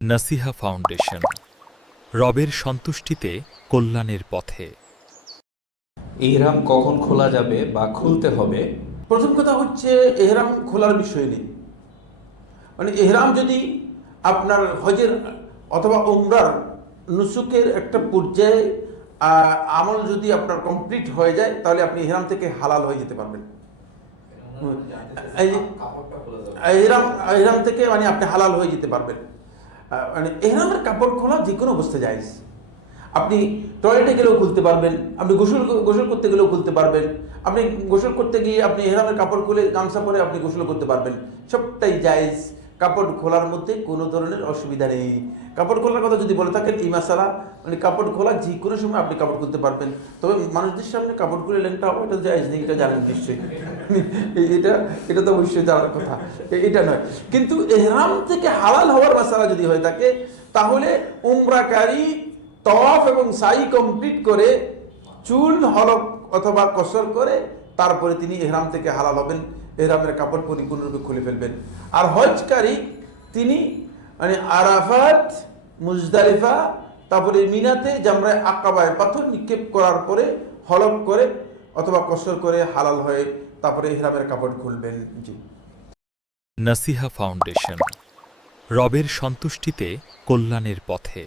নাসিহা foundation, রবের সন্তুষ্টিতে কল্যাণের পথে। ইহরাম কখন খোলা যাবে বা খুলতে হবে? প্রথম কথা হচ্ছে এহরাম খোলার বিষয় নেই। মানে এহরাম যদি আপনার হজের অথবা উমরার নুসুকের একটা পর্যায়ে আমল যদি আপনার কমপ্লিট হয়ে যায়, তাহলে আপনি এহরাম থেকে হালাল হয়ে যেতে পারবেন। এহরাম থেকে মানে আপনি হালাল হয়ে যেতে পারবেন। মানে এহরামের কাপড় খোলা যে কোনো অবস্থা জায়েজ। আপনি টয়লেটে গেলেও খুলতে পারবেন, আপনি গোসল করতে গেলেও খুলতে পারবেন, আপনি গোসল করতে গিয়ে আপনি এহরামের কাপড় খুলে গামছা পরে আপনি গোসল করতে পারবেন, সবটাই জায়েজ। কাপড় খোলার মধ্যে কোনো ধরনের অসুবিধা নেই। কাপড় খোলার কথা যদি বলে থাকেন এই মাসালা, মানে কাপড় খোলা যে কোনো সময় আপনি কাপড় খুলতে পারবেন। তবে মানুষদের সামনে কাপড় খুলে লেনটা ওটা জায়েজ নেই, এটা জানেন নিশ্চয়ই। এটা তো অবশ্যই জানার কথা, এটা নয়। কিন্তু এহরাম থেকে হালাল হওয়ার মাসালা যদি হয়ে থাকে, তাহলে উমরাকারী তওয়াফ এবং সাই কমপ্লিট করে চুল হলক অথবা কসর করে তারপরে তিনি ইহরাম থেকে হালাল হবেন, ইহরামের কাপড় পরিপূর্ণরূপে খুলে ফেলবেন। আর হজকারী তিনি মানে আরাফাত, মুজদালিফা, তারপরে মিনাতে জামরায় আকাবায় পাথর নিক্ষেপ করার পরে হলক করে অথবা কসর করে হালাল হয়ে তারপরে ইহরামের কাপড় খুলবেন। জি। নাসিহা ফাউন্ডেশন, রবের সন্তুষ্টিতে কল্যাণের পথে।